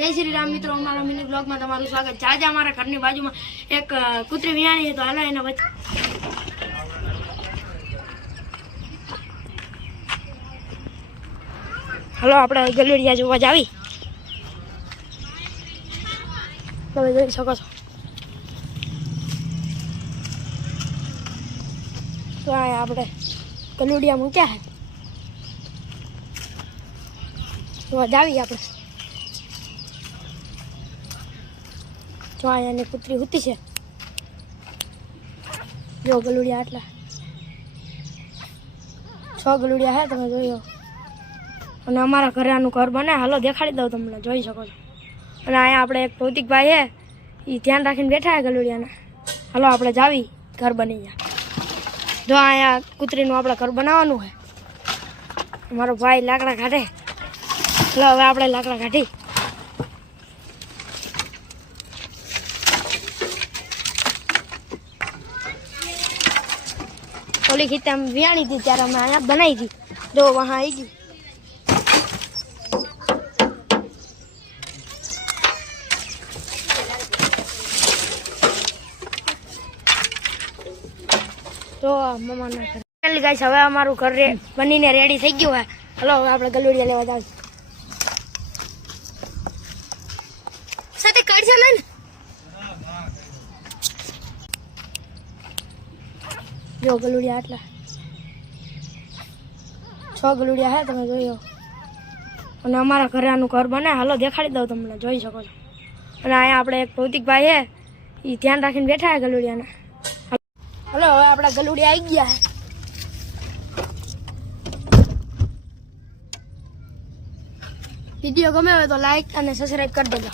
જય શ્રી રામ મિત્રો, અમારા મિની બ્લોગમાં તમારું સ્વાગત છે। આજે અમારા ઘરની બાજુમાં એક કૂતરી વિયાણી છે, તો હાલો એના વચ્ચે હાલો આપણે ગલુડિયા જોવા જાવી। તમે જોઈ શકો છો તો આ આપણે ગલુડિયા મૂક્યા છે, જોવા જાવી આપણે। જો અહીંયા કૂતરી હુતી છે, જો ગલુડિયા આટલા 6 ગલુડિયા હે, તમે જોયો। અને અમારા ઘરે આનું ઘર બને, હાલો દેખાડી દઉં તમને, જોઈ શકો છો। અને અહીંયા આપણે એક ભૌતિકભાઈ હે, એ ધ્યાન રાખીને બેઠા હે ગલુડિયાને। હાલો આપણે જાવી, ઘર બની ગયા। જો અહીંયા કૂતરીનું આપણે ઘર બનાવવાનું છે, અમારો ભાઈ લાકડા કાઢે। હાલો હવે આપણે લાકડા કાઢી ઓલી ખીતે અમે વિયાણી હતી ત્યારે અમે અહીંયા બનાવી હતી, જો વહાં આવી ગયું। તો મમ્માના ઘર ગાઈસ, હવે અમારું ઘર બનીને રેડી થઈ ગયું હે। હલો હવે આપણે ગલુડિયા લેવા જાવ સાથે કાઢશે ને। જો ગલુડિયા આટલા 6 ગલુડિયા હે, તમે જોયો। અને અમારા ઘરે આનું ઘર બને, હાલો દેખાડી દઉં તમને, જોઈ શકો છો। અને અહીંયા આપણે એક ભૌતિકભાઈ હે, એ ધ્યાન રાખીને બેઠા હે ગલુડિયાને। હલો હવે આપણા ગલુડિયા આવી ગયા હે। વિડીયો ગમે હોય તો લાઈક અને સબસ્ક્રાઈબ કરી દેજો।